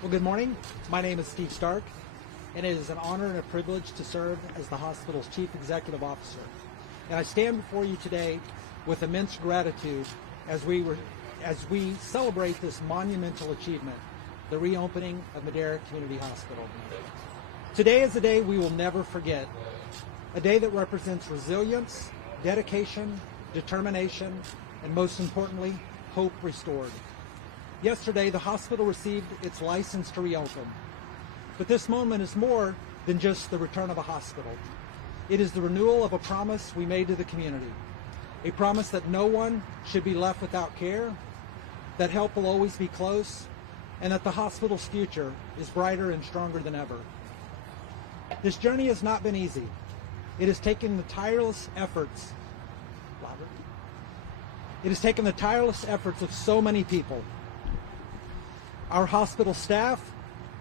Well, good morning. My name is Steve Stark, and it is an honor and a privilege to serve as the hospital's Chief Executive Officer. And I stand before you today with immense gratitude as we celebrate this monumental achievement, the reopening of Madera Community Hospital. Today is a day we will never forget, a day that represents resilience, dedication, determination, and most importantly, hope restored. Yesterday, the hospital received its license to reopen. But this moment is more than just the return of a hospital. It is the renewal of a promise we made to the community, a promise that no one should be left without care, that help will always be close, and that the hospital's future is brighter and stronger than ever. This journey has not been easy. It has taken the tireless efforts of so many people. Our hospital staff,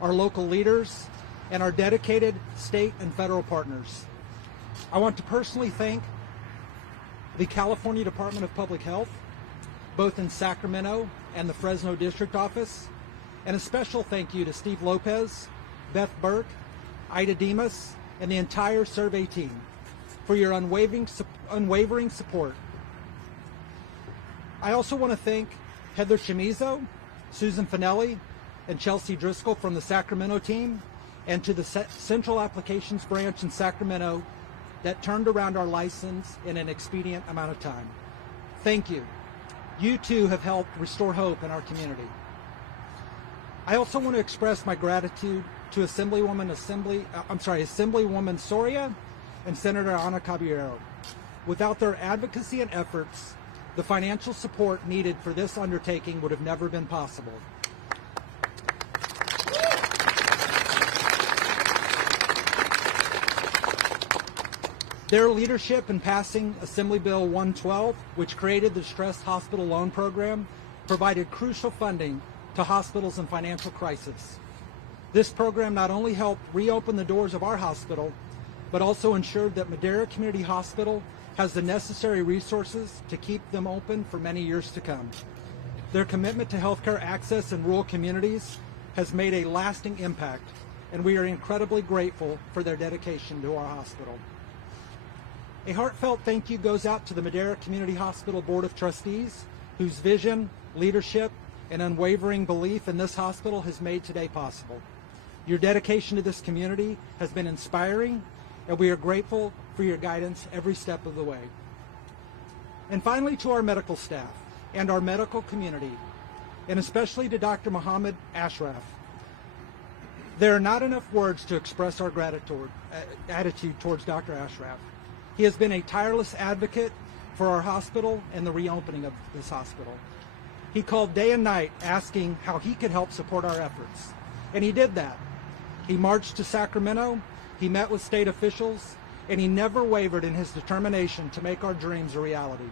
our local leaders, and our dedicated state and federal partners. I want to personally thank the California Department of Public Health, both in Sacramento and the Fresno District Office, and a special thank you to Steve Lopez, Beth Burke, Ida Demas, and the entire survey team for your unwavering support. I also want to thank Heather Chamizo, Susan Finelli, and Chelsea Driscoll from the Sacramento team, and to the Central Applications Branch in Sacramento that turned around our license in an expedient amount of time. Thank you. You too have helped restore hope in our community. I also want to express my gratitude to Assemblywoman Soria and Senator Ana Caballero. Without their advocacy and efforts, the financial support needed for this undertaking would have never been possible. Their leadership in passing Assembly Bill 112, which created the Stressed Hospital Loan Program, provided crucial funding to hospitals in financial crisis. This program not only helped reopen the doors of our hospital, but also ensured that Madera Community Hospital has the necessary resources to keep them open for many years to come. Their commitment to healthcare access in rural communities has made a lasting impact, and we are incredibly grateful for their dedication to our hospital. A heartfelt thank you goes out to the Madera Community Hospital Board of Trustees, whose vision, leadership, and unwavering belief in this hospital has made today possible. Your dedication to this community has been inspiring, and we are grateful for your guidance every step of the way. And finally, to our medical staff and our medical community, and especially to Dr. Mohammed Ashraf. There are not enough words to express our attitude towards Dr. Ashraf. He has been a tireless advocate for our hospital and the reopening of this hospital. He called day and night asking how he could help support our efforts, and he did that. He marched to Sacramento, he met with state officials, and he never wavered in his determination to make our dreams a reality.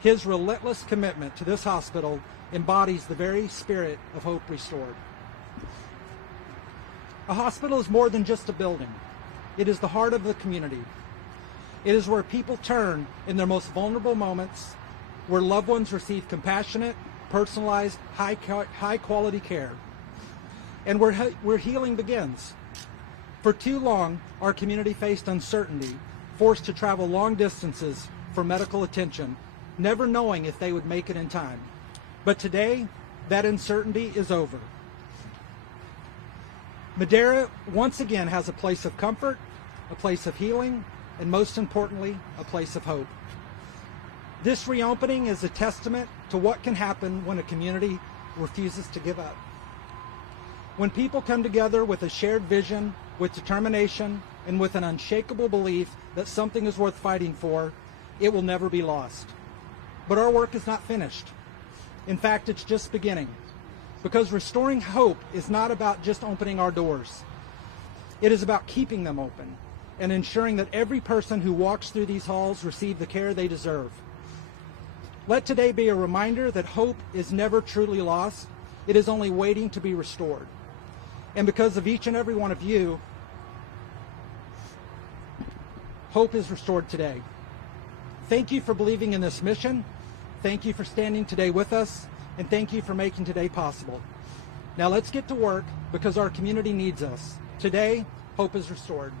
His relentless commitment to this hospital embodies the very spirit of hope restored. A hospital is more than just a building. It is the heart of the community. It is where people turn in their most vulnerable moments, where loved ones receive compassionate, personalized, high-quality care, and where healing begins. For too long, our community faced uncertainty, forced to travel long distances for medical attention, never knowing if they would make it in time. But today, that uncertainty is over. Madera once again has a place of comfort, a place of healing, and most importantly, a place of hope. This reopening is a testament to what can happen when a community refuses to give up. When people come together with a shared vision, with determination, and with an unshakable belief that something is worth fighting for, it will never be lost. But our work is not finished. In fact, it's just beginning. Because restoring hope is not about just opening our doors. It is about keeping them open and ensuring that every person who walks through these halls receive the care they deserve. Let today be a reminder that hope is never truly lost. It is only waiting to be restored. And because of each and every one of you, hope is restored today. Thank you for believing in this mission. Thank you for standing today with us. And thank you for making today possible. Now let's get to work because our community needs us. Today, hope is restored.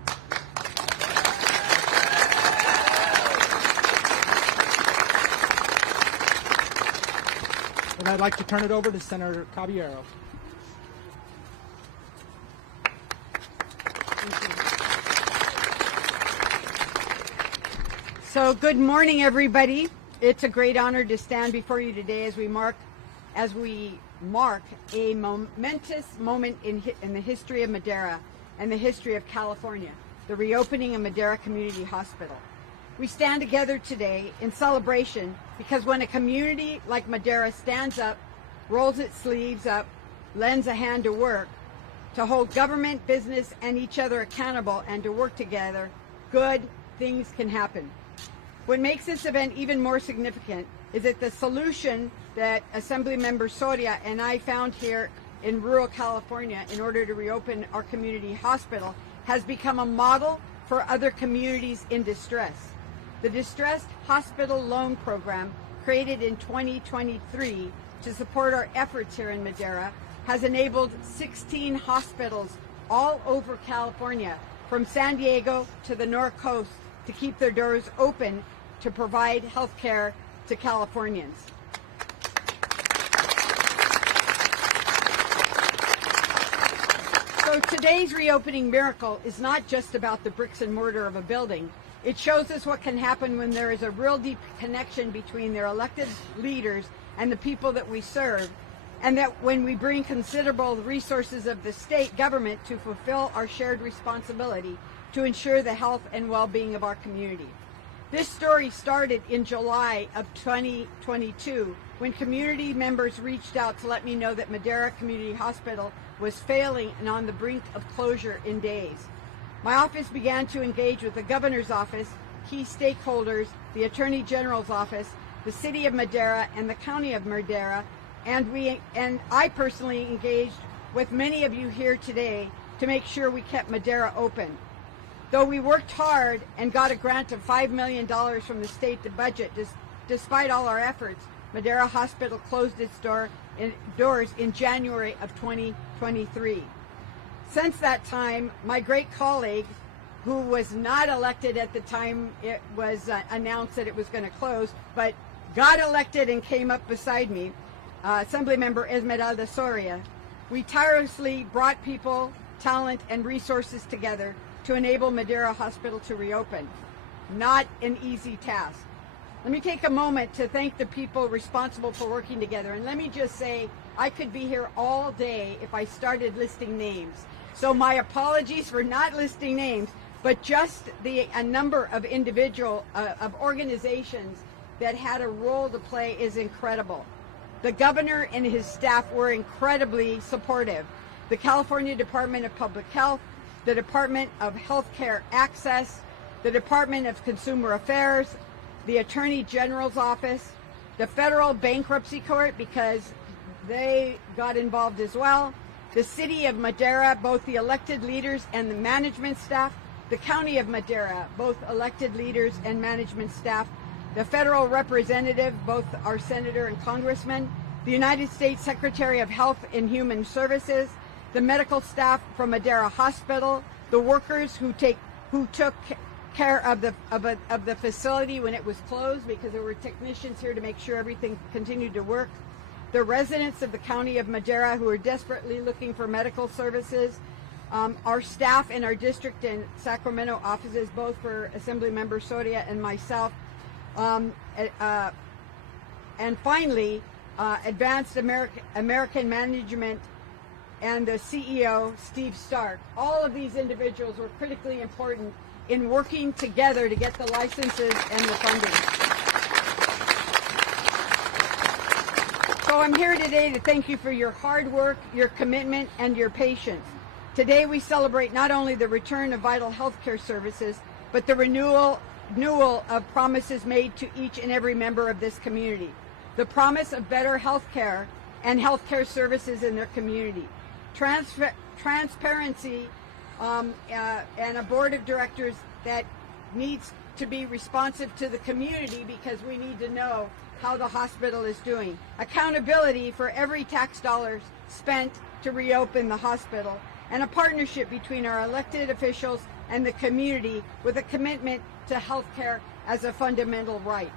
And I'd like to turn it over to Senator Caballero. So good morning, everybody. It's a great honor to stand before you today as we mark a momentous moment in the history of Madera and the history of California, the reopening of Madera Community Hospital. We stand together today in celebration because when a community like Madera stands up, rolls its sleeves up, lends a hand to work, to hold government, business, and each other accountable and to work together, good things can happen. What makes this event even more significant is that the solution that Assemblymember Soria and I found here in rural California in order to reopen our community hospital has become a model for other communities in distress. The Distressed Hospital Loan Program, created in 2023 to support our efforts here in Madera, has enabled 16 hospitals all over California, from San Diego to the North Coast, to keep their doors open to provide health care to Californians. So today's reopening miracle is not just about the bricks and mortar of a building. It shows us what can happen when there is a real deep connection between their elected leaders and the people that we serve, and that when we bring considerable resources of the state government to fulfill our shared responsibility to ensure the health and well-being of our community. This story started in July of 2022 when community members reached out to let me know that Madera Community Hospital was failing and on the brink of closure in days. My office began to engage with the governor's office, key stakeholders, the Attorney General's office, the City of Madera, and the County of Madera, and I personally engaged with many of you here today to make sure we kept Madera open. Though we worked hard and got a grant of $5 million from the state budget, despite all our efforts, Madera Hospital closed its doors in January of 2023. Since that time, my great colleague, who was not elected at the time it was announced that it was going to close, but got elected and came up beside me, Assemblymember Esmeralda Soria, we tirelessly brought people, talent, and resources together to enable Madera Hospital to reopen. Not an easy task. Let me take a moment to thank the people responsible for working together. And let me just say, I could be here all day if I started listing names. So my apologies for not listing names, but just a number of of organizations that had a role to play is incredible. The governor and his staff were incredibly supportive. The California Department of Public Health, the Department of Healthcare Access, the Department of Consumer Affairs, the Attorney General's office, the Federal Bankruptcy Court, because they got involved as well, the City of Madera, both the elected leaders and the management staff, the County of Madera, both elected leaders and management staff, the federal representative, both our senator and congressman, the United States Secretary of Health and Human Services, the medical staff from Madera Hospital, the workers who took care of the facility when it was closed, because there were technicians here to make sure everything continued to work, the residents of the County of Madera who are desperately looking for medical services, our staff in our district and Sacramento offices, both for Assemblymember Soria and myself, and finally, Advanced American Management and the CEO, Steve Stark. All of these individuals were critically important in working together to get the licenses and the funding. So I'm here today to thank you for your hard work, your commitment, and your patience. Today we celebrate not only the return of vital healthcare services, but the renewal of promises made to each and every member of this community. The promise of better healthcare and healthcare services in their community. Transparency and a board of directors that needs to be responsive to the community, because we need to know how the hospital is doing. Accountability for every tax dollar spent to reopen the hospital, and a partnership between our elected officials and the community with a commitment to healthcare as a fundamental right.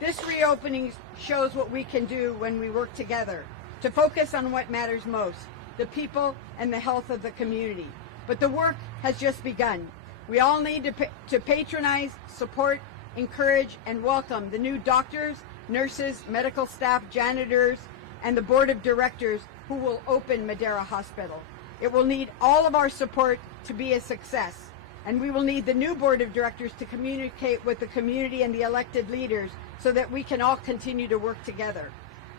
This reopening shows what we can do when we work together to focus on what matters most, the people and the health of the community. But the work has just begun. We all need to patronize, support, encourage, and welcome the new doctors, nurses, medical staff, janitors, and the board of directors who will open Madera Hospital. It will need all of our support to be a success, and we will need the new board of directors to communicate with the community and the elected leaders so that we can all continue to work together.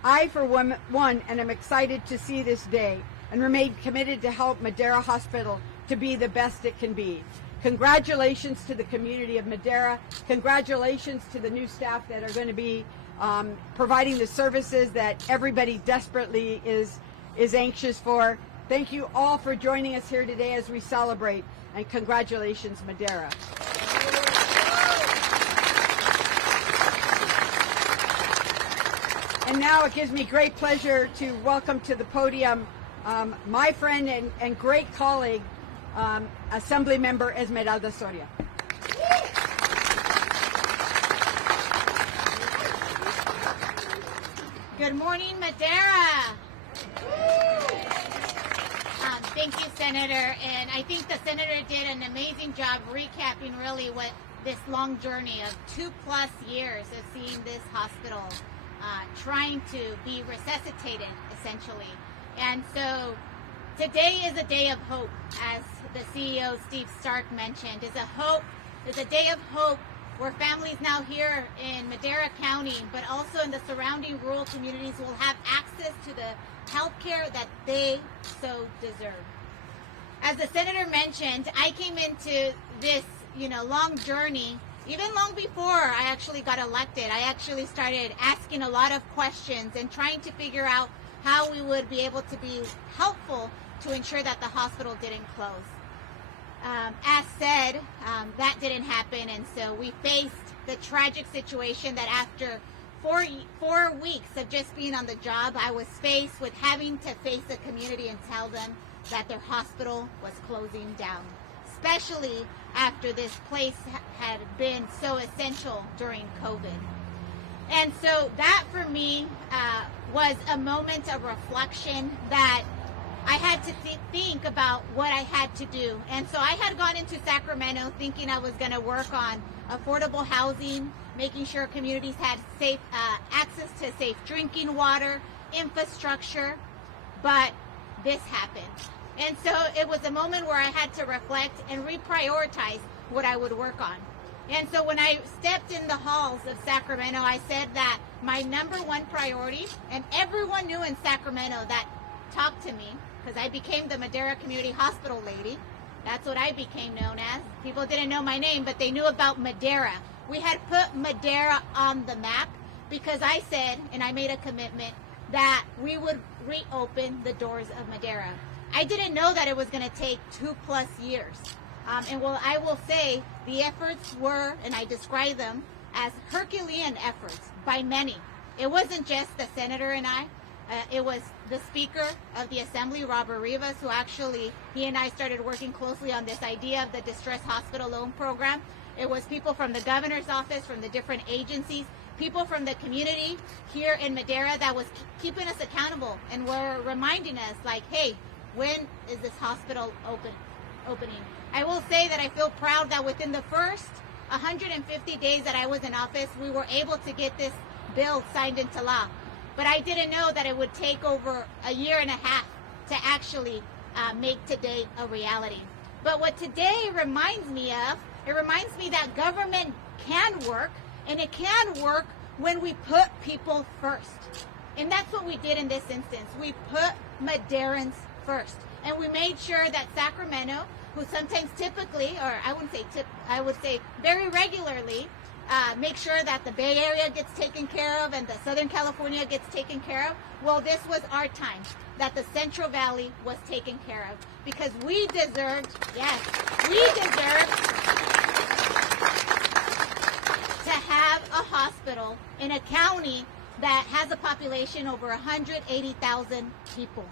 I, for one, am excited to see this day and remain committed to help Madera Hospital to be the best it can be. Congratulations to the community of Madera. Congratulations to the new staff that are going to be providing the services that everybody desperately is anxious for. Thank you all for joining us here today as we celebrate, and congratulations, Madera. And now it gives me great pleasure to welcome to the podium my friend and great colleague, Assemblymember Esmeralda Soria. Good morning, Madera. Thank you, Senator. And I think the Senator did an amazing job recapping really what this long journey of 2+ years of seeing this hospital trying to be resuscitated, essentially. And so today is a day of hope, as the CEO, Steve Stark, mentioned. It's a day of hope where families now here in Madera County, but also in the surrounding rural communities, will have access to the health care that they so deserve. As the Senator mentioned, I came into this, long journey even long before I actually got elected. I actually started asking a lot of questions and trying to figure out how we would be able to be helpful to ensure that the hospital didn't close. As said, that didn't happen, and so we faced the tragic situation that after 4 weeks of just being on the job, I was faced with having to face the community and tell them that their hospital was closing down, especially after this place had been so essential during COVID. And so that for me was a moment of reflection that I had to think about what I had to do. And so I had gone into Sacramento thinking I was going to work on affordable housing, making sure communities had safe access to safe drinking water, infrastructure, but this happened. And so it was a moment where I had to reflect and reprioritize what I would work on. And so when I stepped in the halls of Sacramento, I said that my #1 priority, and everyone knew in Sacramento that talked to me, because I became the Madera Community Hospital lady. That's what I became known as. People didn't know my name, but they knew about Madera. We had put Madera on the map because I said, and I made a commitment, that we would reopen the doors of Madera. I didn't know that it was going to take 2+ years. I will say the efforts were, and I describe them as Herculean efforts by many. It wasn't just the Senator and I. It was the Speaker of the Assembly, Robert Rivas, who actually, he and I started working closely on this idea of the Distress Hospital Loan Program. It was people from the governor's office, from the different agencies, people from the community here in Madera that was keeping us accountable and were reminding us, like, hey, when is this hospital opening? I will say that I feel proud that within the first 150 days that I was in office, we were able to get this bill signed into law. But I didn't know that it would take over a year and a half to actually make today a reality. But what today reminds me of, it reminds me that government can work, and it can work when we put people first. And that's what we did in this instance. We put Maderans first. And we made sure that Sacramento, who sometimes typically, or I would say very regularly, make sure that the Bay Area gets taken care of and the Southern California gets taken care of. Well, this was our time that the Central Valley was taken care of, because we deserved, yes, we deserved to have a hospital in a county that has a population over 180,000 people,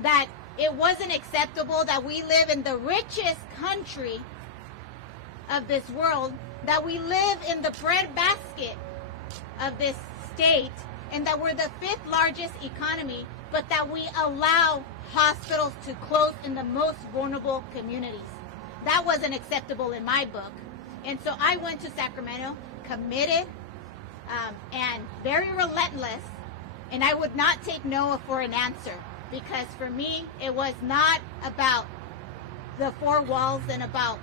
that it wasn't acceptable that we live in the richest country of this world, that we live in the breadbasket of this state, and that we're the 5th largest economy, but that we allow hospitals to close in the most vulnerable communities. That wasn't acceptable in my book. And so I went to Sacramento, committed and very relentless, and I would not take no for an answer, because for me, it was not about the 4 walls and about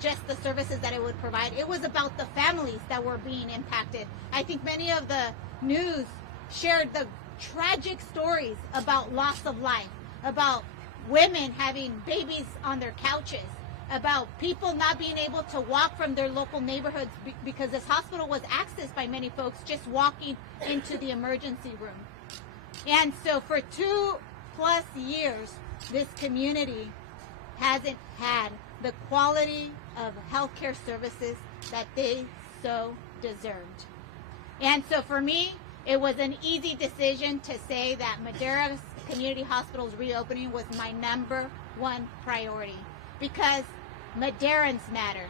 just the services that it would provide. It was about the families that were being impacted. I think many of the news shared the tragic stories about loss of life, about women having babies on their couches, about people not being able to walk from their local neighborhoods because this hospital was accessed by many folks just walking into the emergency room. And so for 2+ years, this community hasn't had the quality of healthcare services that they so deserved. And so for me, it was an easy decision to say that Madera's Community Hospital's reopening was my #1 priority, because Maderans matter.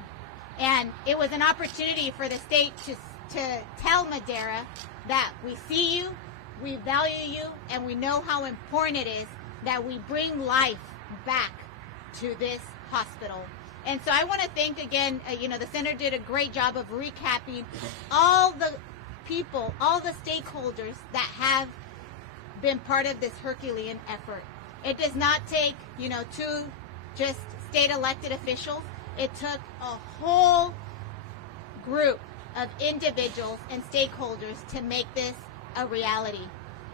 And it was an opportunity for the state to tell Madera that we see you, we value you, and we know how important it is that we bring life back to this hospital. And so I want to thank again, the center did a great job of recapping all the people, all the stakeholders that have been part of this Herculean effort. It does not take, 2 just state elected officials. It took a whole group of individuals and stakeholders to make this a reality.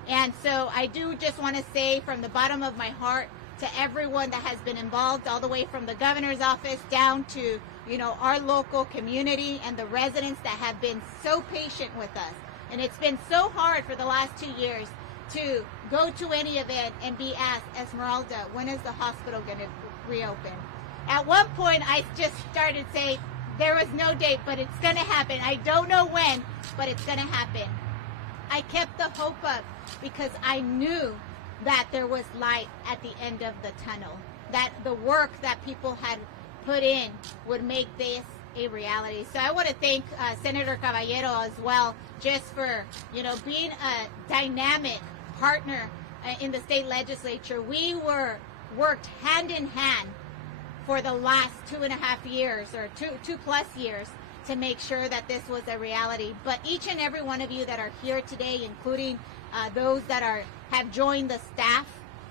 And so I do just want to say from the bottom of my heart to everyone that has been involved, all the way from the governor's office down to, our local community and the residents that have been so patient with us. And it's been so hard for the last 2 years to go to any event and be asked, Esmeralda, when is the hospital going to reopen? At one point, I just started saying, there was no date, but it's going to happen. I don't know when, but it's going to happen. I kept the hope up because I knew that there was light at the end of the tunnel, that the work that people had put in would make this a reality. So I want to thank Senator Caballero as well, just for, being a dynamic partner in the state legislature. We worked hand in hand for the last 2.5 years, or 2+ years, to make sure that this was a reality. But each and every one of you that are here today, including those that have joined the staff,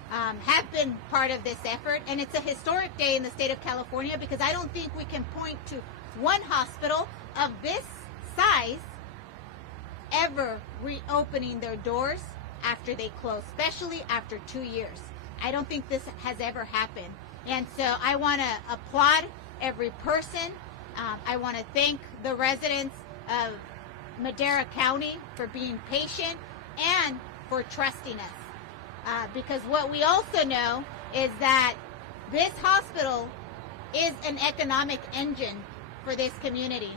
have been part of this effort. And it's a historic day in the state of California, because I don't think we can point to one hospital of this size ever reopening their doors after they closed, especially after 2 years. I don't think this has ever happened. And so I want to applaud every person. I want to thank the residents of Madera County for being patient and for trusting us. Because what we also know is that this hospital is an economic engine for this community.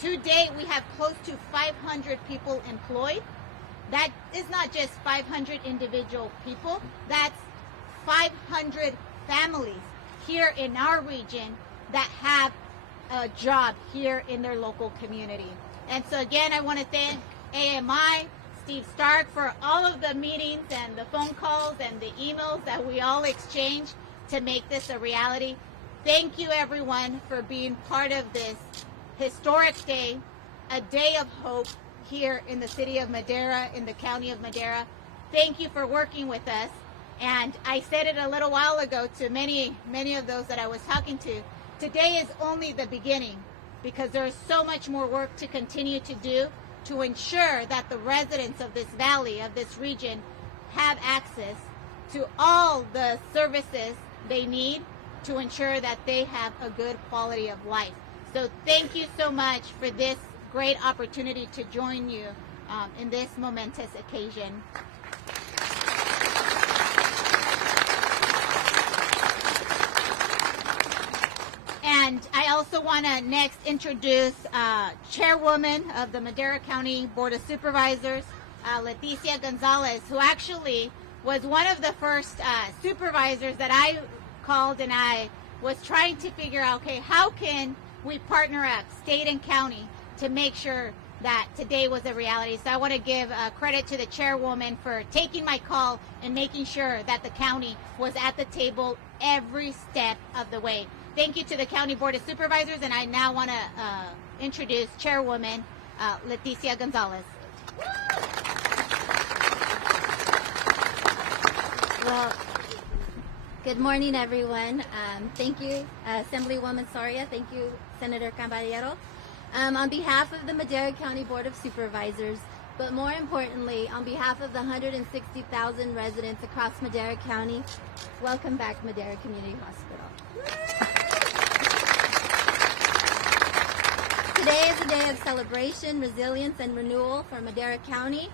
To date, we have close to 500 people employed. That is not just 500 individual people, that's 500 families here in our region that have a job here in their local community. And so again, I want to thank AMI, Steve Stark, for all of the meetings and the phone calls and the emails that we all exchanged to make this a reality. Thank you everyone for being part of this historic day, a day of hope here in the city of Madera, in the county of Madera. Thank you for working with us. And I said it a little while ago to many of those that I was talking to. Today is only the beginning, because there is so much more work to continue to do to ensure that the residents of this valley, of this region, have access to all the services they need to ensure that they have a good quality of life. So thank you so much for this great opportunity to join you in this momentous occasion. And I also want to next introduce Chairwoman of the Madera County Board of Supervisors, Leticia Gonzalez, who actually was one of the first supervisors that I called, and I was trying to figure out, okay, how can we partner up, state and county, to make sure that today was a reality. So I want to give credit to the chairwoman for taking my call and making sure that the county was at the table every step of the way. Thank you to the County Board of Supervisors, and I now want to introduce Chairwoman Leticia Gonzalez. Well, good morning, everyone. Thank you, Assemblywoman Soria. Thank you, Senator Caballero. On behalf of the Madera County Board of Supervisors, but more importantly, on behalf of the 160,000 residents across Madera County, welcome back, Madera Community Hospital. Today is a day of celebration, resilience, and renewal for Madera County.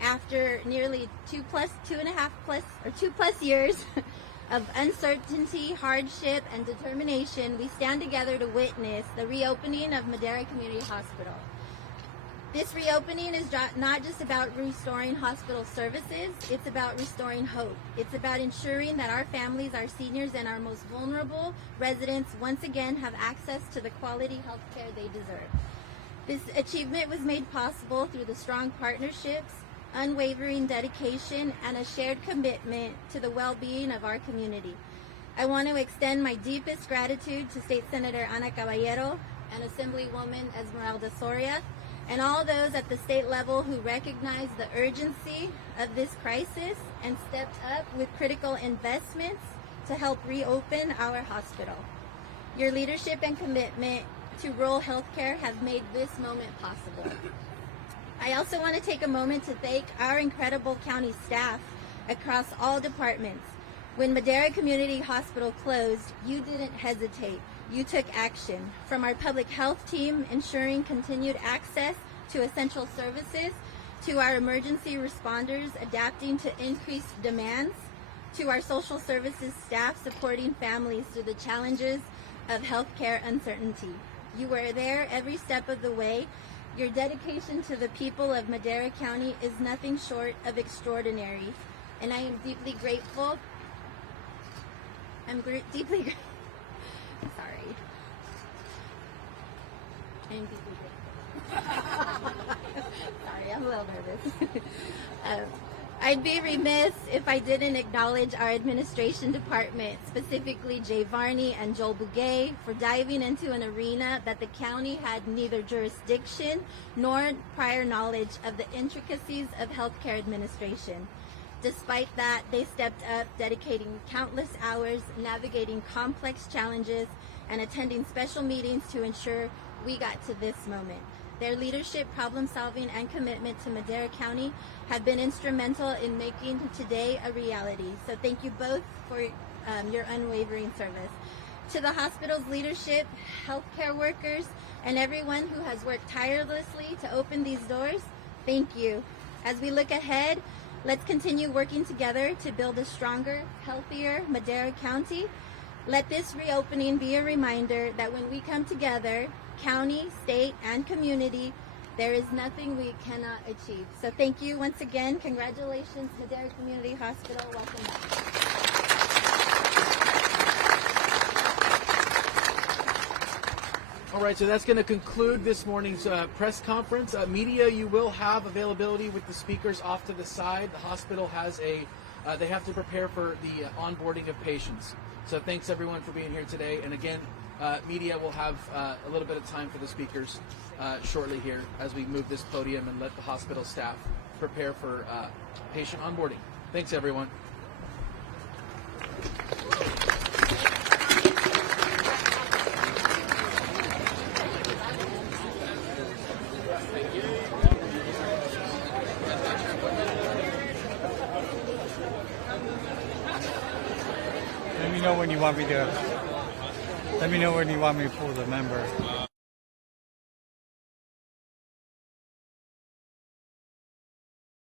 After nearly 2+ years of uncertainty, hardship, and determination, we stand together to witness the reopening of Madera Community Hospital. This reopening is not just about restoring hospital services, it's about restoring hope. It's about ensuring that our families, our seniors, and our most vulnerable residents once again have access to the quality health care they deserve. This achievement was made possible through the strong partnerships, unwavering dedication, and a shared commitment to the well-being of our community. I want to extend my deepest gratitude to State Senator Ana Caballero and Assemblywoman Esmeralda Soria, and all those at the state level who recognize the urgency of this crisis and stepped up with critical investments to help reopen our hospital. Your leadership and commitment to rural healthcare have made this moment possible. I also want to take a moment to thank our incredible county staff across all departments. When Madera Community Hospital closed, you didn't hesitate. You took action. From our public health team ensuring continued access to essential services, to our emergency responders adapting to increased demands, to our social services staff supporting families through the challenges of healthcare uncertainty. You were there every step of the way. Your dedication to the people of Madera County is nothing short of extraordinary, and I am deeply grateful. Sorry. I'm deeply grateful. Sorry, I'm a little nervous. I'd be remiss if I didn't acknowledge our administration department, specifically Jay Varney and Joel Bugay, for diving into an arena that the county had neither jurisdiction nor prior knowledge of the intricacies of healthcare administration. Despite that, they stepped up, dedicating countless hours, navigating complex challenges, and attending special meetings to ensure we got to this moment. Their leadership, problem solving, and commitment to Madera County have been instrumental in making today a reality. So thank you both for your unwavering service. To the hospital's leadership, healthcare workers, and everyone who has worked tirelessly to open these doors, thank you. As we look ahead, let's continue working together to build a stronger, healthier Madera County. Let this reopening be a reminder that when we come together, county, state, and community, there is nothing we cannot achieve. So thank you once again. Congratulations, Madera Community Hospital. Welcome back. All right, so that's going to conclude this morning's press conference. Media, you will have availability with the speakers off to the side. The hospital has they have to prepare for the onboarding of patients. So thanks everyone for being here today. And again, media will have a little bit of time for the speakers shortly here as we move this podium and let the hospital staff prepare for patient onboarding. Thanks everyone. Let me know when you want me to pull the member.